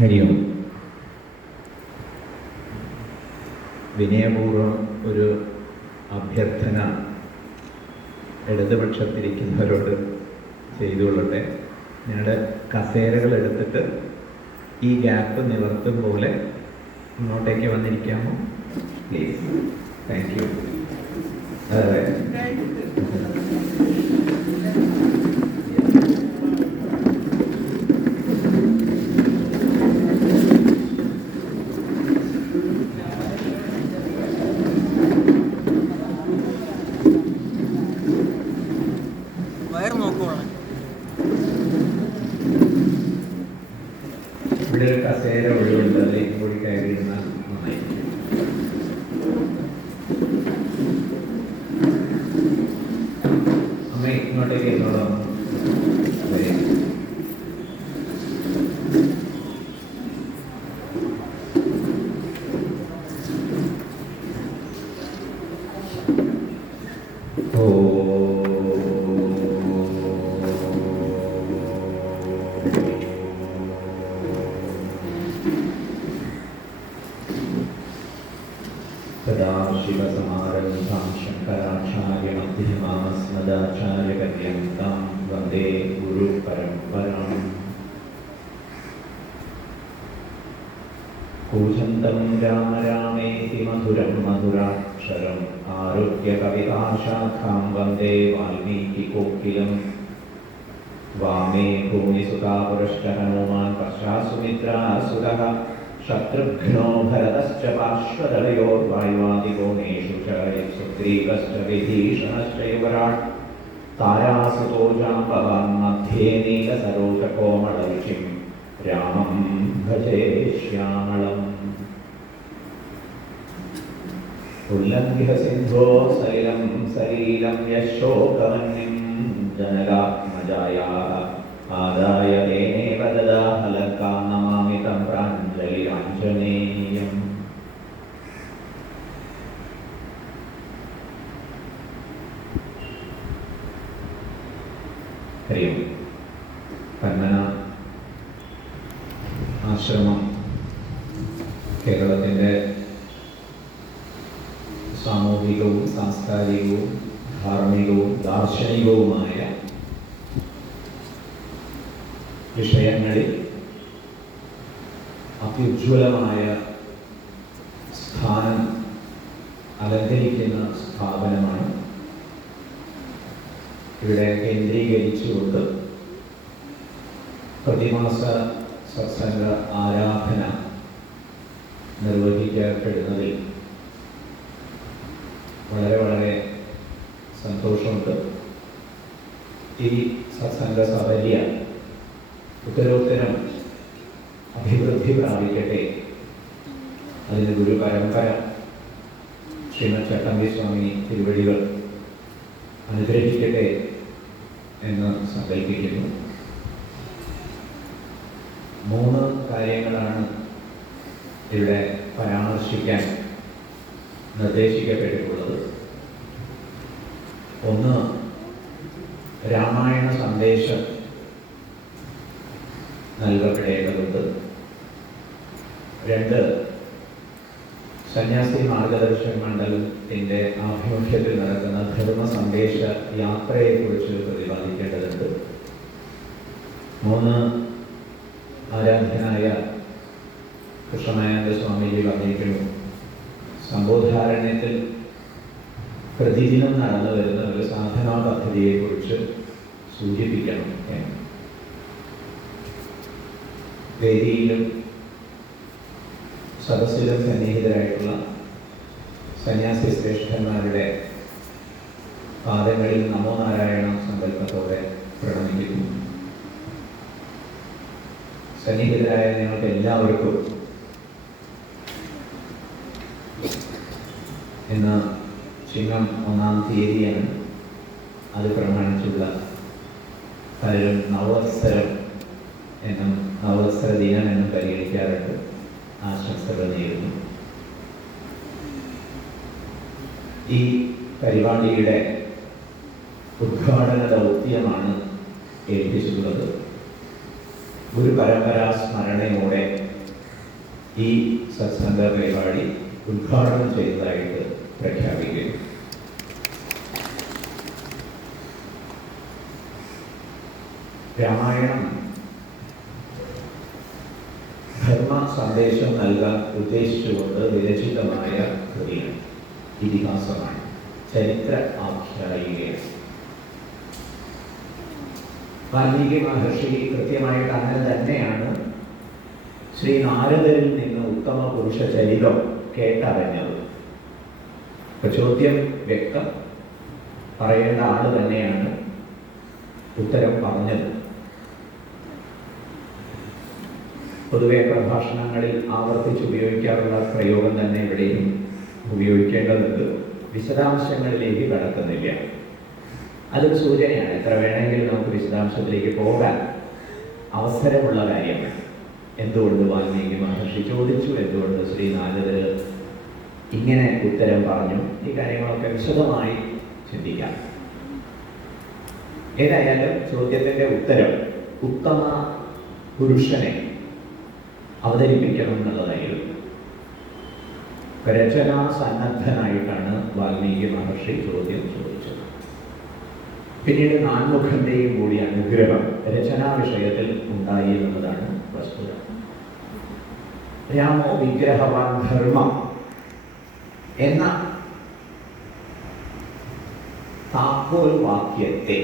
ഹരി ഓം. വിനയപൂർവ്വം ഒരു അഭ്യർത്ഥന ഇടതുപക്ഷത്തിരിക്കുന്നവരോട് ചെയ്തുകൊള്ളട്ടെ. നിങ്ങളുടെ കസേരകൾ എടുത്തിട്ട് ഈ ഗ്യാപ്പ് നിവർത്തും പോലെ ഇങ്ങോട്ടേക്ക് വന്നിരിക്കാമോ പ്ലീസ്? Thank you. അതെ, ഇവിടെ ഒരു കസേര ഒഴിവുണ്ട്, അതിലേക്ക് കൂടി കയറിയിരുന്ന നന്നായിരിക്കും. അമ്മ ഇങ്ങോട്ടേക്ക് എന്നോടോ. സദാശിവസമാരംഭാം ശങ്കരാചാര്യമധ്യമാമസ്മദാചാര്യപര്യന്താം വന്ദേ ഗുരുപരമ്പരാം. കൂജന്തം രാമ രാമേതി മധുരം മധുരാക്ഷരം ആരുഹ്യകവിതാശാഖാം വന്ദേ വാൽമീകികോകിലം. വാമേ ഭൂമിസുതാപുരശ്ച ഹനുമാൻ പശ്ചാത്സുമിത്രാസുരഃ ശത്രുഘ്നോ ഭരതശ്ച പാർശ്വദളയോർവായുവാദികോണേഷു ച സുഗ്രീവശ്ച വിഭീഷണശ്ച യുവരാട് താരാസുതോ ജാംബവാൻ മധ്യേ നീലസരോജകോമളരുചിം രാമം ഭജേ ശ്യാമളം. ഉല്ലംഘ്യ സിന്ധോ സലിലം സലീലം യശോകമന്യം ജനകാത്മജായാഃ ആദായ തേനേവ ദദാഹ ലങ്കാം നമാമി തം പ്രാഞ്ജലിരാഞ്ജനേയം. ഹരി ഓം. പന്മന ആശ്രമം കേരളത്തിൻ്റെ സാമൂഹികവും സാംസ്കാരികവും ധാർമ്മികവും ദാർശനികവുമായ വിഷയങ്ങളിൽ അത്യുജ്വലമായ സ്ഥാനം അലങ്കരിക്കുന്ന സ്ഥാപനമാണ്. ഇവിടെ കേന്ദ്രീകരിച്ചുകൊണ്ട് പ്രതിമാസ സത്സംഗ ആരാധന നിർവഹിക്കപ്പെടുന്നതിൽ വളരെ വളരെ സന്തോഷമുണ്ട്. ഈ സത്സംഗ സബല്യ ഉത്തരോത്തരം അഭിവൃദ്ധി പ്രാപിക്കട്ടെ. അതിന് ഗുരു പരമ്പര ശ്രീമദ് ചട്ടമ്പി സ്വാമി തിരുവടികൾ അനുഗ്രഹിക്കട്ടെ എന്ന് സങ്കല്പിക്കുന്നു. 3 കാര്യങ്ങളാണ് ഇവിടെ പരാമർശിക്കാൻ നിർദ്ദേശിക്കപ്പെട്ടിട്ടുള്ളത്. ഒന്ന്, രാമായണ സന്ദേശം നൽകപ്പെടേണ്ടതുണ്ട്. 2, സന്യാസി മാർഗദർശൻ മണ്ഡലത്തിൻ്റെ ആഭിമുഖ്യത്തിൽ നടക്കുന്ന ധർമ്മ സന്ദേശ യാത്രയെക്കുറിച്ച് പ്രതിപാദിക്കേണ്ടതുണ്ട്. 3, ആരാധ്യനായ കൃഷ്ണനാനന്ദ സ്വാമിജി പറഞ്ഞിരിക്കുന്നു, സംബോധാരണ്യത്തിൽ പ്രതിദിനം നടന്നു വരുന്ന ഒരു സാധനാ പദ്ധതിയെക്കുറിച്ച് സൂചിപ്പിക്കണം എന്ന്. വേദിയിലും സദസ്സിലും സന്നിഹിതരായിട്ടുള്ള സന്യാസി ശ്രേഷ്ഠന്മാരുടെ പാദങ്ങളിൽ നമോ നാരായണ സങ്കല്പത്തോടെ പ്രണമിക്കുന്നു. സന്നിഹിതരായ നിങ്ങൾക്ക് എല്ലാവർക്കും ഇന്ന് ചിങ്ങം 1-ാം തീയതിയാണ്. അത് പ്രമാണിച്ചുള്ള പലരും നവവത്സരം എന്നും നവവത്സര ദിനം എന്നും പരിഗണിക്കാറുണ്ട്. ആശംസകൾ നേരുന്നു. ഈ പരിപാടിയുടെ ഉദ്ഘാടന ദൗത്യമാണ് ഏൽപ്പിച്ചിട്ടുള്ളത്. ഗുരു പരമ്പരാ സ്മരണയോടെ ഈ സത്സംഗ പരിപാടി ഉദ്ഘാടനം ചെയ്തതായിട്ട് പ്രഖ്യാപിക്കുന്നു. രാമായണം ധർമ്മ സന്ദേശം നൽകാൻ ഉദ്ദേശിച്ചുകൊണ്ട് വിരചിതമായ കൃതിയാണ്, ഇതിഹാസമാണ്, ചരിത്ര ആഖ്യായികയാണ്. വാൽമീകി മഹർഷി കൃത്യമായിട്ട് അങ്ങനെ തന്നെയാണ് ശ്രീ നാരദരിൽ നിന്ന് ഉത്തമ പുരുഷ ചരിതം കേട്ടറിഞ്ഞത്. ഇപ്പൊ ചോദ്യം വ്യക്തം, പറയേണ്ട ആള് തന്നെയാണ് ഉത്തരം പറഞ്ഞത്. പൊതുവെ പ്രഭാഷണങ്ങളിൽ ആവർത്തിച്ച് ഉപയോഗിക്കാറുള്ള പ്രയോഗം തന്നെ ഇവിടെയും ഉപയോഗിക്കേണ്ടതുണ്ട്. വിശദാംശങ്ങളിലേക്ക് കടക്കുന്നില്ല. അതൊരു സൂചനയാണ്. എത്ര വേണമെങ്കിലും നമുക്ക് വിശദാംശത്തിലേക്ക് പോകാൻ അവസരമുള്ള കാര്യമാണ്. എന്തുകൊണ്ട് വാൽമീകി മഹർഷി ചോദിച്ചു, എന്തുകൊണ്ട് ശ്രീ നാരദര് ഇങ്ങനെ ഉത്തരം പറഞ്ഞു, ഈ കാര്യങ്ങളൊക്കെ വിശദമായി ചിന്തിക്കാം. ഏതായാലും ചോദ്യത്തിന്റെ ഉത്തരം ഉത്തമ പുരുഷനെ അവതരിപ്പിക്കണം എന്നുള്ളതായിരുന്നു. രചനാ സന്നദ്ധനായിട്ടാണ് വാൽമീകി മഹർഷി ചോദ്യം ചോദിച്ചത്. പിന്നീട് നാൻമുഖന്റെയും കൂടി അനുഗ്രഹം രചനാ വിഷയത്തിൽ ഉണ്ടായി എന്നതാണ് വസ്തുത. രാമോ വിഗ്രഹവാൻ ധർമ്മ എന്ന താക്കോൽ വാക്യത്തെ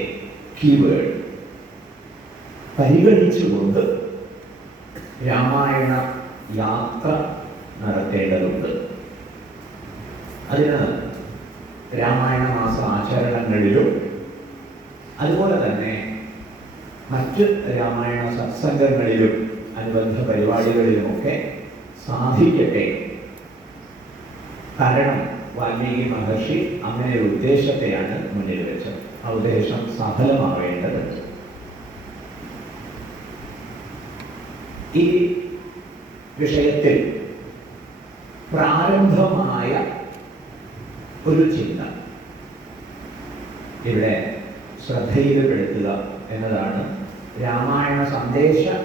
കീവേഡ് പരിഗണിച്ചുകൊണ്ട് രാമായണ യാത്ര നടത്തേണ്ടതുണ്ട്. അതിന് രാമായണ മാസ ആചരണങ്ങളിലും അതുപോലെ തന്നെ മറ്റ് രാമായണ സത്സംഗങ്ങളിലും അനുബന്ധ പരിപാടികളിലുമൊക്കെ സാധിക്കട്ടെ. കാരണം വാൽമീകി മഹർഷി അങ്ങനെ ഒരു ഉദ്ദേശത്തെയാണ് മുന്നിൽ വെച്ചത്. ആ ഉദ്ദേശം സഫലമാവേണ്ടതുണ്ട്. ഈ വിഷയത്തിൽ പ്രാരംഭമായ ഒരു ചിന്ത ഇവിടെ ശ്രദ്ധയിൽപ്പെടുത്തുക എന്നതാണ് രാമായണ സന്ദേശം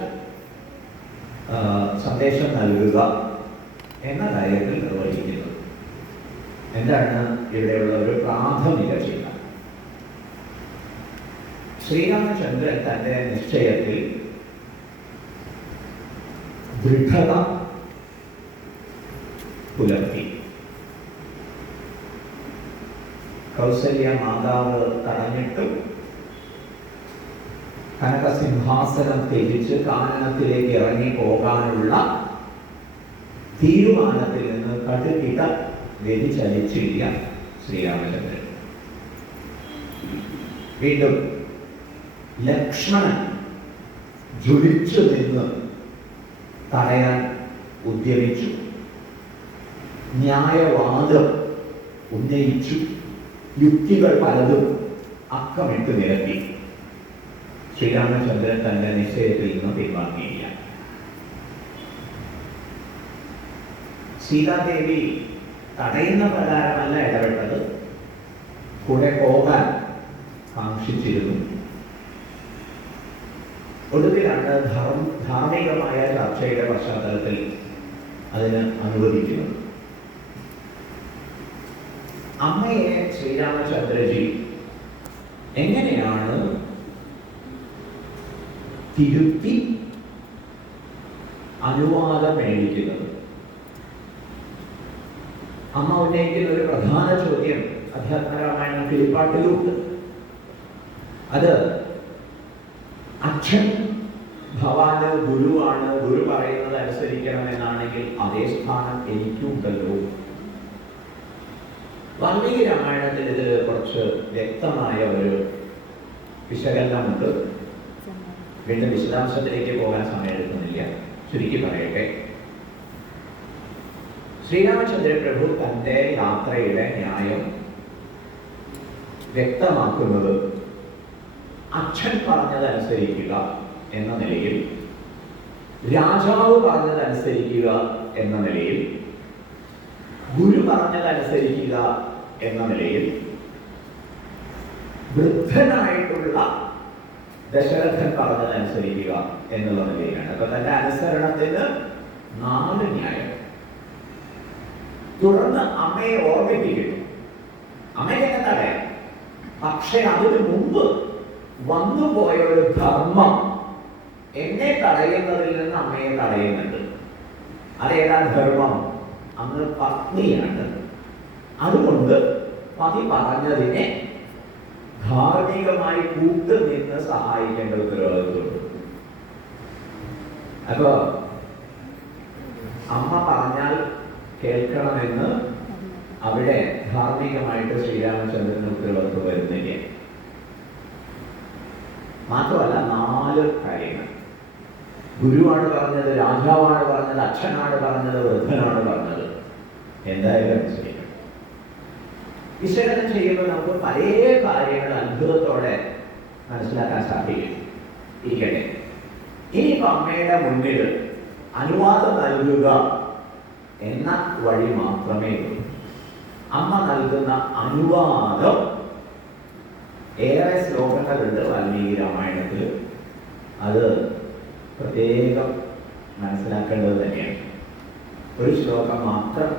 നൽകുക എന്ന കാര്യത്തിൽ നിർവഹിക്കുന്നത്. എന്താണ് ഇവിടെയുള്ള ഒരു പ്രാഥമിക ചിന്ത? ശ്രീരാമചന്ദ്രൻ തന്റെ നിശ്ചയത്തിൽ ദൃഢത പുലർത്തി. കൗസല്യ മാതാവ് തടഞ്ഞിട്ടും കനകസിംഹാസനം ത്യജിച്ച് കാനനത്തിലേക്ക് ഇറങ്ങി പോകാനുള്ള തീരുമാനത്തിൽ നിന്ന് കടുകിട വ്യതിചലിച്ചില്ല ശ്രീരാമചന്ദ്രൻ. വീണ്ടും ലക്ഷ്മണൻ ജ്വലിച്ചു നിന്ന് തടയാൻ ഉദ്യമിച്ചു, ന്യായവാദം ഉന്നയിച്ചു, യുക്തികൾ പലതും അക്കമിട്ട് നിരത്തി. ശ്രീരാമചന്ദ്രൻ തന്റെ നിശ്ചയത്തിൽ നിന്ന് പിൻവാങ്ങിയില്ല. സീതാദേവി തടയുന്ന പ്രകാരമല്ല ഇടപെട്ടത്, കൂടെ പോകാൻ കാക്ഷിച്ചിരുന്നു. ഒടുവിലാണ് ധാർമ്മികമായ ചർച്ചയുടെ പശ്ചാത്തലത്തിൽ അതിന് അനുവദിക്കുന്നത്. അമ്മയെ ശ്രീരാമചന്ദ്രജി എങ്ങനെയാണ് തിരുത്തി അനുവാദം മേടിക്കുന്നത്? അമ്മ ഉന്നയിക്കുന്ന ഒരു പ്രധാന ചോദ്യം അധ്യാത്മരാമായണം കിളിപ്പാട്ടിലുണ്ട്. അത് അച്ഛൻ ഭവാന് ഗുരുവാണ്, ഗുരു പറയുന്നത് അനുസരിക്കണം എന്നാണെങ്കിൽ അതേ സ്ഥാനം എനിക്കുണ്ടല്ലോ. വാൽമീകി രാമായണത്തിൽ ഇതിൽ കുറച്ച് വ്യക്തമായ ഒരു വിശകലനമുണ്ട്. വീണ്ടും വിശദാംശത്തിലേക്ക് പോകാൻ സമയമെടുക്കുന്നില്ല, ചുരുക്കി പറയട്ടെ. ശ്രീരാമചന്ദ്ര പ്രഭു തന്റെ യാത്രയുടെ ന്യായം വ്യക്തമാക്കുന്നത് അച്ഛൻ പറഞ്ഞതനുസരിക്കുക എന്ന നിലയിൽ, രാജാവ് പറഞ്ഞതനുസരിക്കുക എന്ന നിലയിൽ, ഗുരു പറഞ്ഞതനുസരിക്കുക എന്ന നിലയിൽ, വൃദ്ധനായിട്ടുള്ള ദശരഥൻ പറഞ്ഞതനുസരിക്കുക എന്നുള്ള നിലയിലാണ്. അപ്പൊ തന്റെ അനുസരണത്തിന് 4 ന്യായം. തുടർന്ന് അമ്മയെ ഓർമ്മിപ്പിക്കുന്നു. അമ്മയെ തടയാം. പക്ഷെ അതിനു മുമ്പ് വന്നുപോയ ഒരു ധർമ്മം എന്നെ തടയുന്നതിൽ നിന്ന് അമ്മയെ തടയുന്നുണ്ട്. അതേതാ ധർമ്മം? അന്ന് പത്നിയാണ്. അതുകൊണ്ട് പതി പറഞ്ഞതിനെ ധാർമ്മികമായി കൂട്ടുനിന്ന് സഹായിക്കേണ്ട ഉത്തരവാദിത്വമുണ്ട്. അപ്പൊ അമ്മ പറഞ്ഞാൽ കേൾക്കണമെന്ന് അവിടെ ധാർമ്മികമായിട്ട് ശ്രീരാമചന്ദ്രന് ഉത്തരവാദിത്വം വരുന്നില്ല. മാത്രമല്ല 4 കാര്യങ്ങൾ. ഗുരുവാണ് പറഞ്ഞത്, രാജാവാണ് പറഞ്ഞത്, അച്ഛനാണ് പറഞ്ഞത്, വൃദ്ധനാണ് പറഞ്ഞത്. എന്തായാലും അനുസരിക്കണം. വിശകലനം ചെയ്യുമ്പോൾ നമുക്ക് പല കാര്യങ്ങൾ അത്ഭുതത്തോടെ മനസ്സിലാക്കാൻ സാധിക്കും. ഇരിക്കട്ടെ, ഇനിയിപ്പോൾ അമ്മയുടെ മുന്നിൽ അനുവാദം നൽകുക എന്ന വഴി മാത്രമേ ഉള്ളൂ. അമ്മ നൽകുന്ന അനുവാദം ഏറെ ശ്ലോകങ്ങളുണ്ട് വാൽമീകി രാമായണത്തിൽ. അത് പ്രത്യേകം മനസ്സിലാക്കേണ്ടത് തന്നെയാണ്. ഒരു ശ്ലോകം മാത്രം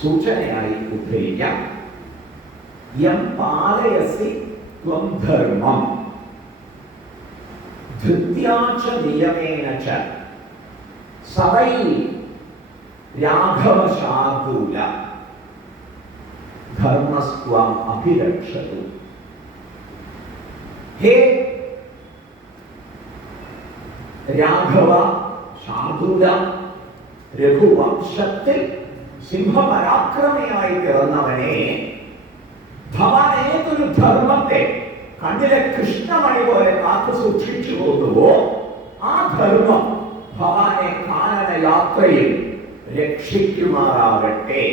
സൂചനയായി ഉദ്ധരിക്കാം. യം പാലയസി ത്വം ധർമ്മം ധൃത്യാച നിയമേന ച സവൈ രാഘവശാർദൂല ധർമ്മസ്ത്വം അഭിരക്ഷതു. ഹേ രാഘവ ശാർദൂല, രഘുവംശത്തിൽ സിംഹപരാക്രമിയായി പിറന്നവനെ, ഭവാൻ ഏതൊരു ധർമ്മത്തെ കണ്ണിലെ കൃഷ്ണമണി പോലെ കാത്തു സൂക്ഷിച്ചു പോകുന്നുവോ ആ ധർമ്മം ഭവാനെ കാനന യാത്രയിൽ രക്ഷിക്കുമാറാകട്ടെ.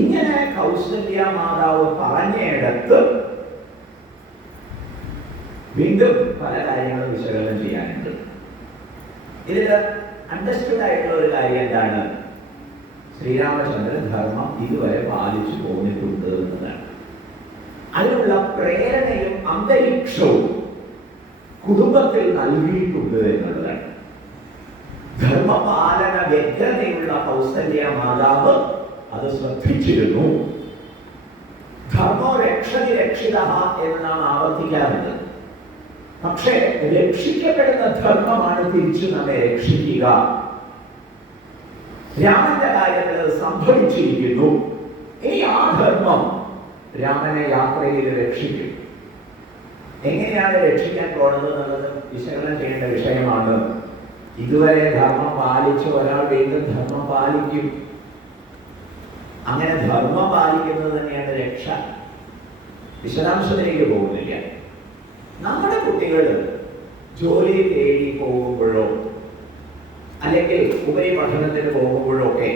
ഇങ്ങനെ കൗസല്യ മാതാവ് പറഞ്ഞിടത്ത് വീണ്ടും പല കാര്യങ്ങളും വിശകലനം ചെയ്യാനുണ്ട്. ഇതിൽ അണ്ടർസ്റ്റുഡ് ആയിട്ടുള്ള ഒരു കാര്യം എന്താണ്? ശ്രീരാമചന്ദ്രൻ ധർമ്മം ഇതുവരെ പാലിച്ചു പോന്നിട്ടുണ്ട് എന്നതാണ്. അതിനുള്ള പ്രേരണയും അന്തരീക്ഷവും കുടുംബത്തിൽ നൽകിയിട്ടുണ്ട് എന്നുള്ളതാണ്. ധർമ്മപാലന വ്യഗ്രതയുള്ള കൗസല്യ മാതാവ് അത് ശ്രദ്ധിച്ചിരുന്നു. ധർമ്മോ രക്ഷതി രക്ഷിത എന്ന് നാം ആവർത്തിക്കാറുണ്ട്. പക്ഷേ രക്ഷിക്കപ്പെടുന്ന ധർമ്മമാണ് തിരിച്ചു നമ്മെ രക്ഷിക്കുക. രാമന്റെ കാര്യത്തിൽ സംഭവിച്ചിരിക്കുന്നു. ഇനി ആ ധർമ്മം രാമനെ യാത്രയിൽ രക്ഷിക്കും. എങ്ങനെയാണ് രക്ഷിക്കാൻ പോകുന്നത് എന്നുള്ളത് വിശകലനം ചെയ്യേണ്ട വിഷയമാണ്. ഇതുവരെ ധർമ്മം പാലിച്ച ഒരാൾ വീണ്ടും ധർമ്മം പാലിക്കും. അങ്ങനെ ധർമ്മം പാലിക്കുന്നത് തന്നെയാണ് രക്ഷ. വിശദാംശത്തിലേക്ക് പോകുന്നില്ല. നമ്മുടെ കുട്ടികൾ ജോലി തേടി പോകുമ്പോഴോ അല്ലെങ്കിൽ ഉപരിപഠനത്തിന് പോകുമ്പോഴോ ഒക്കെ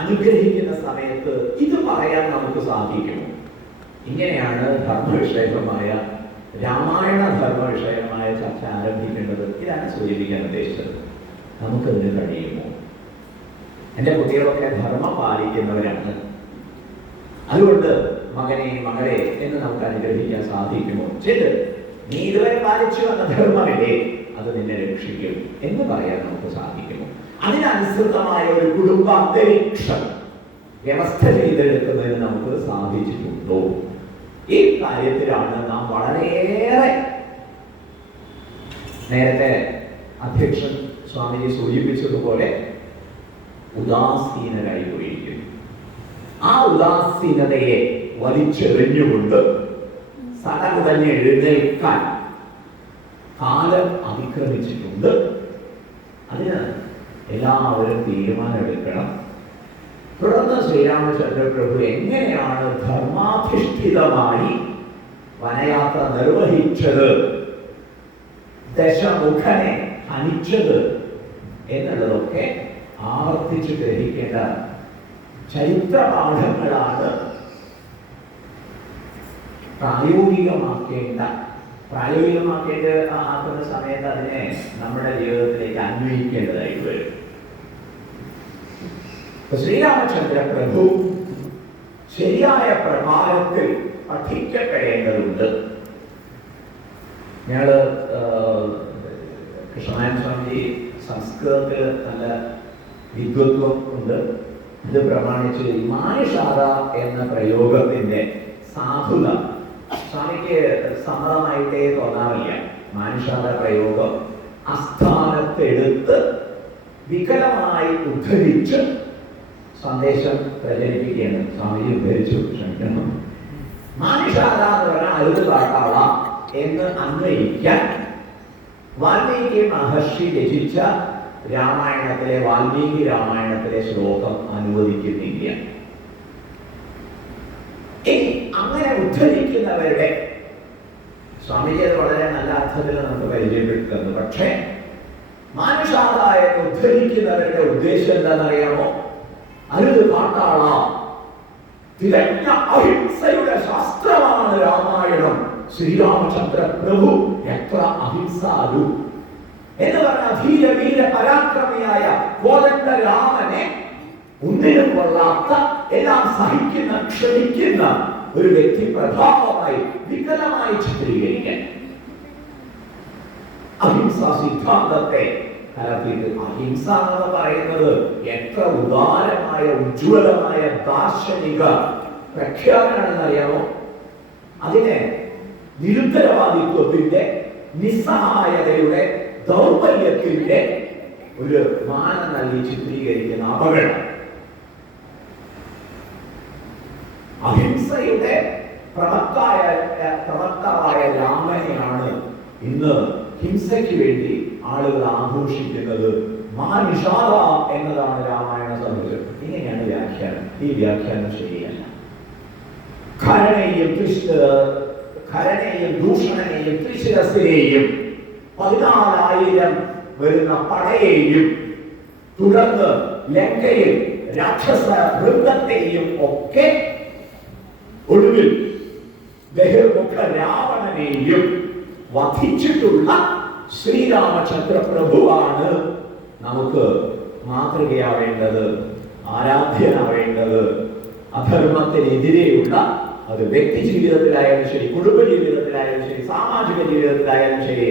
അനുഗ്രഹിക്കുന്ന സമയത്ത് ഇത് പറയാൻ നമുക്ക് സാധിക്കുമോ? ഇങ്ങനെയാണ് ധർമ്മവിഷയകമായ രാമായണ ധർമ്മവിഷയമായ ചർച്ച ആരംഭിക്കേണ്ടത്. ഇതാണ് സൂചിപ്പിക്കാൻ ഉദ്ദേശിച്ചത്. നമുക്കതിന് കഴിയുമോ? എൻ്റെ കുട്ടികളൊക്കെ ധർമ്മം പാലിക്കുന്നവരാണ്. അതുകൊണ്ട് മകനെ മകളെ എന്ന് നമുക്ക് അനുഗ്രഹിക്കാൻ സാധിക്കുമോ? ചെയ്ത് നീ ഇതുവരെ പാലിച്ചു വന്ന ധർമ്മമില്ലേ, അത് നിന്നെ രക്ഷിക്കും എന്ന് പറയാൻ നമുക്ക് സാധിക്കുമോ? അതിനനുസൃതമായ ഒരു കുടുംബാന്തരീക്ഷം വ്യവസ്ഥ ചെയ്തെടുക്കുന്നതിന് നമുക്ക് സാധിച്ചിട്ടുണ്ടോ? ഈ കാര്യത്തിലാണ് നാം വളരെയേറെ നേരത്തെ അധ്യക്ഷൻ സ്വാമിജി സൂചിപ്പിച്ചതുപോലെ ഉദാസീനരായി പോയിരിക്കുന്നു. ആ ഉദാസീനതയെ വലിച്ചെറിഞ്ഞുകൊണ്ട് സടകുടഞ്ഞ് എഴുന്നേൽക്കാൻ കാലം അതിക്രമിച്ചിട്ടുണ്ട്. അതിന് എല്ലാവരും തീരുമാനമെടുക്കണം. തുടർന്ന് ശ്രീരാമചന്ദ്ര പ്രഭു എങ്ങനെയാണ് ധർമാധിഷ്ഠിതമായി വനയാത്ര നിർവഹിച്ചത്, ദശമുഖനെ ഹനിച്ചത് എന്നുള്ളതൊക്കെ ആവർത്തിച്ച് ഗ്രഹിക്കേണ്ട ചരിത്രപാഠങ്ങളാണ്. പ്രായോഗികമാക്കേണ്ട സമയത്ത് അതിനെ നമ്മുടെ ജീവിതത്തിലേക്ക് അന്വയിക്കേണ്ടതായിട്ട് വരും. ശ്രീരാമചന്ദ്ര പ്രഭു ശരിയായ പ്രഭാവത്തിൽ പഠിക്കപ്പെടേണ്ടതുണ്ട്. ഞങ്ങൾ കൃഷ്ണനാരായണ സ്വാമിജി സംസ്കൃതത്തിൽ നല്ല വിദ്വത്വം ഉണ്ട്. ഇത് പ്രമാണിച്ച് മാനുഷാദ എന്ന പ്രയോഗത്തിന്റെ സാധുത സ്വാമിക്ക് സമ്മതമായിട്ടേ തോന്നാറില്ല. മാനുഷാദ പ്രയോഗം അസ്ഥാനത്തെടുത്ത് വികലമായി ഉദ്ധരിച്ച് സന്ദേശം പ്രചരിപ്പിക്കുകയാണ്. സ്വാമിജി ഉദ്ധരിച്ചു, ക്ഷമിക്കണം. മാനുഷാദ എന്ന് പറഞ്ഞാൽ അരുത് കാട്ടാള എന്ന് അന്വയിക്കാൻ വാൽമീകി മഹർഷി രചിച്ച വാൽമീകി രാമായണത്തിലെ ശ്ലോകം അനുവദിക്കുന്നില്ല. ഇനി അങ്ങനെ ഉദ്ധരിക്കുന്നവരുടെ സ്വാമിജി അത് വളരെ നല്ല അർത്ഥത്തിൽ നമുക്ക് പരിചയപ്പെടുത്തുന്നു. പക്ഷേ മാനുഷാദായ ഉദ്ധരിക്കുന്നവരുടെ ഉദ്ദേശം എന്താണെന്നറിയാമോ? അരുത് കാട്ടാള, തികഞ്ഞ അഹിംസയുടെ ശാസ്ത്രമാണ് രാമായണം. ശ്രീരാമചന്ദ്ര പ്രഭു എത്ര അഹിംസാലു എന്ന് പറഞ്ഞ ധീര വീര പരാക്രമിയായ കോദണ്ഡ രാമനെ ഒന്നിനും കൊള്ളാത്ത, എല്ലാം സഹിക്കുന്ന, ക്ഷമിക്കുന്ന ഒരു വ്യക്തി പ്രഭാവമായി വികലമായി ചിത്രീകരിക്കാൻ അഹിംസാ സിദ്ധാന്തത്തെ കലർത്തിയിട്ട്, അഹിംസ എന്ന് പറയുന്നത് എത്ര ഉദാരമായ ഉജ്ജ്വലമായ ദാർശനിക പ്രഖ്യാപനമാണെന്ന് അറിയാമോ? അതിനെ നിരുത്തരവാദിത്വത്തിന്റെ, നിസ്സഹായതയുടെ, ദൗർബല്യത്തിന്റെ ഒരു മാനം നൽകി ചിത്രീകരിക്കുന്ന അപകടം. അഹിംസയുടെ പ്രവക്താവായ രാമനെയാണ് ഇന്ന് ഹിംസയ്ക്ക് വേണ്ടി ആളുകൾ ആഘോഷിക്കുന്നത്. മാനുഷാദ എന്നതാണ് രാമായണ സംഗ്രഹം. ഇങ്ങനെയാണ് വ്യാഖ്യാനം. ഈ വ്യാഖ്യാനം ശരിയല്ല. ഖരനെയും ദൂഷണനെയും ത്രിശിരസിനെയും 14,000 വരുന്ന പടയെയും തുടർന്ന് ലങ്കയിൽ രാക്ഷസ വൃന്ദത്തെയും ഒക്കെ ഒടുവിൽ ബഹിർമുഖ രാവണനെയും വധിച്ചിട്ടുള്ള ശ്രീരാമചന്ദ്ര പ്രഭുവാണ് നമുക്ക് മാതൃകയാവേണ്ടത്, ആരാധ്യനാവേണ്ടത്. അധർമ്മത്തിനെതിരെയുള്ള, അത് വ്യക്തി ജീവിതത്തിലായാലും ശരി, കുടുംബ ജീവിതത്തിലായാലും ശരി, സാമാജിക ജീവിതത്തിലായാലും ശരി,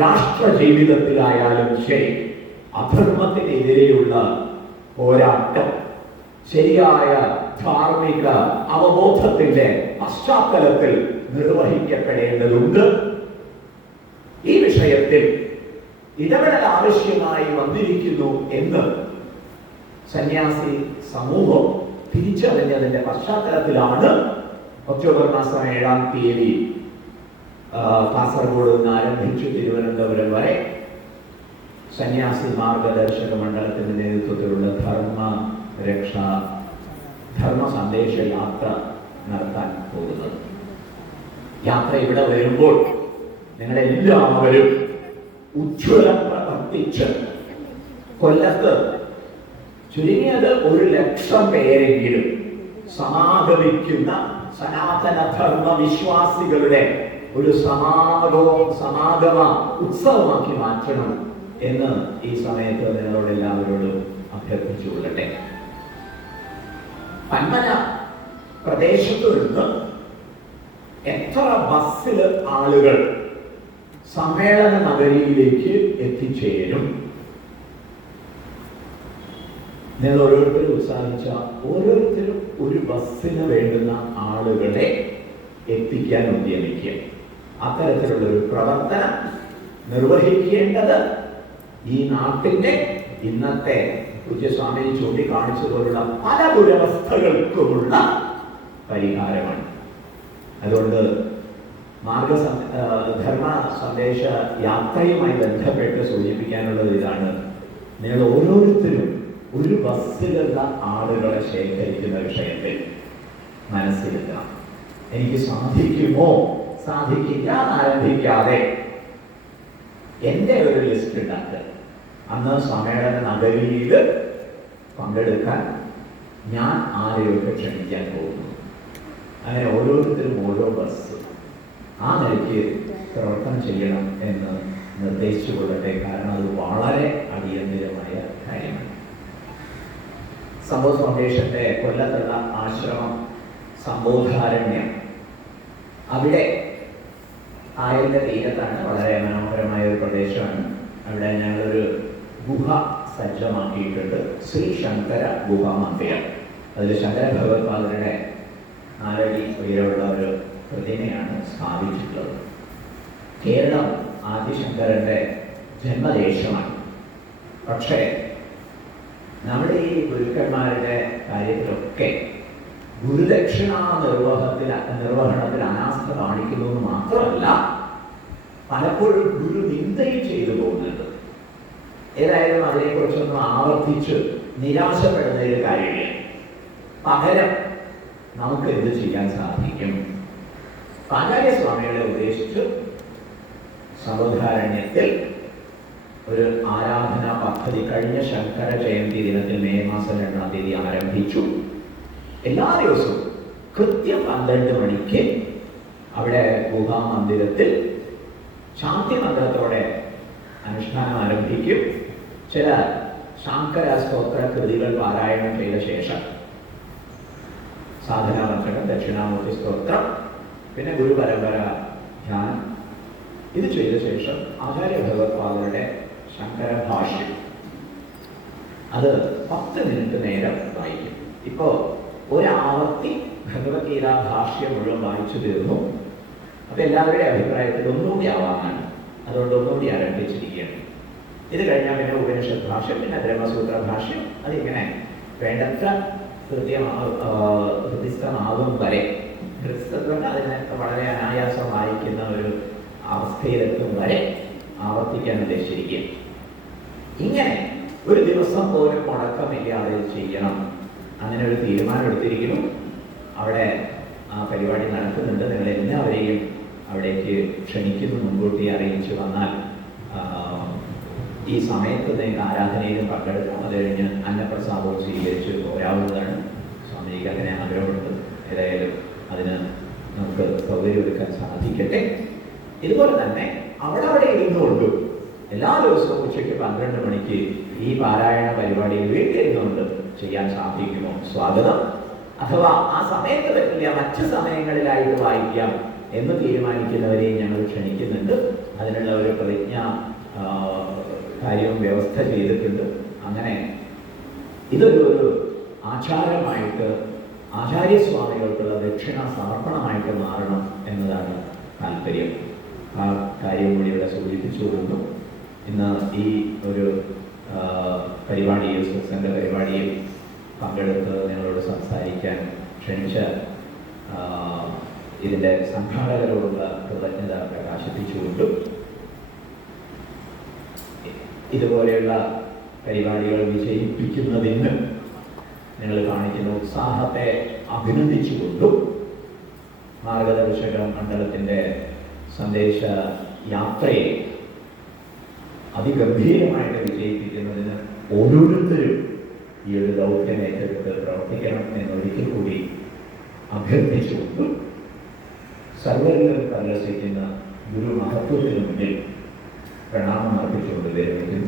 രാഷ്ട്ര ജീവിതത്തിലായാലും ശരി, അധർമ്മത്തിനെതിരെയുള്ള പോരാട്ടം ശരിയായ ധാർമ്മിക അവബോധത്തിന്റെ പശ്ചാത്തലത്തിൽ നിർവഹിക്കപ്പെടേണ്ടതുണ്ട്. ഈ വിഷയത്തിൽ ഇടപെടൽ ആവശ്യമായി വന്നിരിക്കുന്നു എന്ന് സന്യാസി സമൂഹം തിരിച്ചറിഞ്ഞതിന്റെ പശ്ചാത്തലത്തിലാണ് ഒക്ടോബർ മാസം 7-ാം തീയതി കാസർഗോഡ് നിന്ന് ആരംഭിച്ചു തിരുവനന്തപുരം വരെ സന്യാസി മാർഗദർശക മണ്ഡലത്തിന്റെ നേതൃത്വത്തിലുള്ള ധർമ്മ സന്ദേശ യാത്ര നടത്താൻ പോകുന്നത്. യാത്ര ഇവിടെ വരുമ്പോൾ നിങ്ങളെല്ലാവരും ഉജ്ജ്വലം പ്രവർത്തിച്ച് കൊല്ലത്ത് ചുരുങ്ങിയത് 100,000 പേരെങ്കിലും സമാഗമിക്കുന്ന സനാതന ധർമ്മ വിശ്വാസികളുടെ ഒരു സമാഗമ ഉത്സവമാക്കി മാറ്റണം എന്ന് ഈ സമയത്ത് നിങ്ങളോട് എല്ലാവരോടും അഭ്യർത്ഥിച്ചുകൊള്ളട്ടെ. പന്മന പ്രദേശത്തു നിന്ന് എത്ര ബസ്സിൽ ആളുകൾ സമ്മേളന നഗരിയിലേക്ക് എത്തിച്ചേരും? നിങ്ങൾ ഓരോരുത്തരും ഉത്സാഹിച്ച ഓരോരുത്തരും ഒരു ബസ്സിന് വേണ്ടുന്ന ആളുകളെ എത്തിക്കാൻ ഉദ്യമിക്കുക. അത്തരത്തിലുള്ള ഒരു പ്രവർത്തനം നിർവഹിക്കേണ്ടത് ഈ നാട്ടിന്റെ ഇന്നത്തെ പൂജ്യസ്വാമിജി ചൂണ്ടിക്കാണിച്ചതുപോലുള്ള പല ദുരവസ്ഥകൾക്കുമുള്ള പരിഹാരമാണ്. അതുകൊണ്ട് ധർമ്മ സന്ദേശ യാത്രയുമായി ബന്ധപ്പെട്ട് സൂചിപ്പിക്കാനുള്ളത് ഇതാണ്: നിങ്ങൾ ഓരോരുത്തരും ഒരു ബസ്സിലുള്ള ആളുകളെ ശേഖരിക്കുന്ന വിഷയത്തിൽ മനസ്സിലെത്തണം. എനിക്ക് സാധിക്കുമോ സാധിക്കില്ല ആരംഭിക്കാതെ എൻ്റെ ഒരു ലിസ്റ്റ് ഉണ്ടാക്കുക. അന്ന് സമ്മേളന നഗരിയിൽ പങ്കെടുക്കാൻ ഞാൻ ആരെയൊക്കെ ക്ഷണിക്കാൻ പോകുന്നു. അങ്ങനെ ഓരോരുത്തരും ഓരോ ബസ് ആ നിലയ്ക്ക് പ്രവർത്തനം ചെയ്യണം എന്ന് നിർദ്ദേശിച്ചു കൊള്ളട്ടെ. കാരണം അത് വളരെ അടിയന്തിരമായ കാര്യമാണ്. സംഭവ ഫൗണ്ടേഷന്റെ കൊല്ലത്തുള്ള ആശ്രമം സംബോധാരണ്യം, അവിടെ ആയതിന്റെ തീരത്താണ്. വളരെ മനോഹരമായ ഒരു പ്രദേശമാണ്. അവിടെ ഞങ്ങളൊരു ഗുഹ സജ്ജമാക്കിയിട്ടുണ്ട്. ശ്രീ ശങ്കര ഗുഹ മന്ദിരം. അതിൽ ശങ്കര ഭഗവത്പാദരുടെ 4 അടി ഉയരമുള്ള ഒരു പ്രതിമയാണ് സ്ഥാപിച്ചിട്ടുള്ളത്. കേരളം ആദിശങ്കരൻ്റെ ജന്മദേശമാണ്. പക്ഷേ നമ്മുടെ ഈ ഗുരുക്കന്മാരുടെ കാര്യത്തിലൊക്കെ ഗുരുദക്ഷിണാ നിർവഹണത്തിൽ അനാസ്ഥ കാണിക്കുന്നു എന്ന് മാത്രമല്ല, പലപ്പോഴും ഗുരു നിന്ദയും ചെയ്തു പോകുന്നുണ്ട്. ഏതായാലും അതിനെക്കുറിച്ചൊന്നും ആവർത്തിച്ച് നിരാശപ്പെടുന്നതിൽ കാര്യമില്ല. പകരം നമുക്ക് എന്ത് ചെയ്യാൻ സാധിക്കും? ആചാര്യസ്വാമികളെ ഉദ്ദേശിച്ച് സമുദ്രാരണ്യത്തിൽ ഒരു ആരാധനാ പദ്ധതി കഴിഞ്ഞ ശങ്കര ജയന്തി ദിനത്തിൽ മെയ് മാസം 2-ാം തീയതി ആരംഭിച്ചു. എല്ലാ ദിവസവും കൃത്യം 12 മണിക്ക് അവിടെ ഗുഹാമന്ദിരത്തിൽ ശാന്തി മന്ത്രത്തോടെ അനുഷ്ഠാനം ആരംഭിക്കും. ചില ശാങ്കര സ്തോത്ര കൃതികൾ പാരായണം ചെയ്ത ശേഷം സാധനാവർത്തനം, ദക്ഷിണാമൂർത്തി സ്തോത്രം, പിന്നെ ഗുരുപരമ്പര ധ്യാനം, ഇത് ചെയ്ത ശേഷം ആചാര്യ ഭഗവത്പാദരുടെ ശങ്കര ഭാഷ്യം അത് 10 മിനിറ്റ് നേരം വായിക്കും. ഇപ്പോൾ ഒരാവർത്തി ഭഗവത്ഗീത ഭാഷ്യം മുഴുവൻ വായിച്ചു തീർന്നു. അപ്പം എല്ലാവരുടെയും അഭിപ്രായത്തിൽ ഒന്നുകൂടി ആവാനാണ്. അതുകൊണ്ട് ഒന്നുകൂടി ആരംഭിച്ചിരിക്കുകയാണ്. ഇത് കഴിഞ്ഞാൽ പിന്നെ ഉപനിഷത്ത് ഭാഷ്യം, പിന്നെ ബ്രഹ്മസൂത്ര ഭാഷ്യം, അതിങ്ങനെ വേണ്ടത്ര ഹൃദിസ്ഥമാകും വരെ, ഹൃദിസ്ഥ അതിനെ വളരെ അനായാസം വായിക്കുന്ന ഒരു അവസ്ഥയിലെത്തും വരെ ആവർത്തിക്കാൻ ഉദ്ദേശിച്ചിരിക്കുക. ഇങ്ങനെ ഒരു ദിവസം പോലും മുടക്കമില്ലാതെ ചെയ്യണം. അങ്ങനെ ഒരു തീരുമാനം എടുത്തിരിക്കുന്നു. അവിടെ ആ പരിപാടി നടക്കുന്നുണ്ട്. നിങ്ങളെല്ലാവരെയും അവിടേക്ക് ക്ഷണിക്കുന്നു. മുൻകൂട്ടി അറിയിച്ചു വന്നാൽ ഈ സമയത്ത് നിങ്ങൾക്ക് ആരാധനയിലും പങ്കെടുക്കാം. അത് കഴിഞ്ഞ് അന്നപ്രസാദവും സ്വീകരിച്ച് പോരാവുന്നതാണ്. സ്വാമിജിക്ക് അങ്ങനെ ആഗ്രഹമുണ്ട്. ഏതായാലും അതിന് നമുക്ക് സൗകര്യമൊരുക്കാൻ സാധിക്കട്ടെ. ഇതുപോലെ തന്നെ അവിടെ ഇരുന്നുകൊണ്ടും എല്ലാ ദിവസവും ഉച്ചയ്ക്ക് 12 മണിക്ക് ഈ പാരായണ പരിപാടിയിൽ വീട്ടിലിരുന്നുകൊണ്ട് ചെയ്യാൻ സാധിക്കുമോ? സ്വാഗതം. അഥവാ ആ സമയത്ത് പറ്റില്ല, മറ്റ് സമയങ്ങളിലായിട്ട് വായിക്കാം എന്ന് തീരുമാനിക്കുന്നവരെയും ഞങ്ങൾ ക്ഷണിക്കുന്നുണ്ട്. അതിനുള്ള ഒരു പ്രതിജ്ഞ കാര്യവും വ്യവസ്ഥ ചെയ്തിട്ടുണ്ട്. അങ്ങനെ ഇതൊരു ആചാരമായിട്ട് ആചാര്യസ്വാമികൾക്കുള്ള ദക്ഷിണ സമർപ്പണമായിട്ട് മാറണം എന്നതാണ് താല്പര്യം. ആ കാര്യം കൂടി ഇവിടെ സൂചിപ്പിച്ചുകൊണ്ടും ഇന്ന് ഈ ഒരു പരിപാടിയിൽ, സത്സംഗ പരിപാടിയിൽ പങ്കെടുത്ത് നിങ്ങളോട് സംസാരിക്കാൻ ക്ഷണിച്ച ഇതിൻ്റെ സംഘാടകരോടുള്ള കൃതജ്ഞത പ്രകാശിപ്പിച്ചുകൊണ്ടും ഇതുപോലെയുള്ള പരിപാടികൾ വിജയിപ്പിക്കുന്നതിന് നിങ്ങൾ കാണിക്കുന്ന ഉത്സാഹത്തെ അഭിനന്ദിച്ചുകൊണ്ടും മാർഗദർശക മണ്ഡലത്തിൻ്റെ സന്ദേശ യാത്രയെ അതിഗംഭീരമായിട്ട് വിജയിപ്പിക്കുന്നതിന് ഓരോരുത്തരും ഈ ഒരു ദൗത്യം ഏറ്റെടുത്ത് പ്രവർത്തിക്കണം എന്നൊരിക്കൽ കൂടി അഭ്യർത്ഥിച്ചുകൊണ്ടും സർവരിലും പരിലസിക്കുന്ന ഗുരു മഹത്വത്തിന് മുന്നിൽ പ്രണാമം അർപ്പിച്ചുകൊണ്ട് വരുന്നതിനും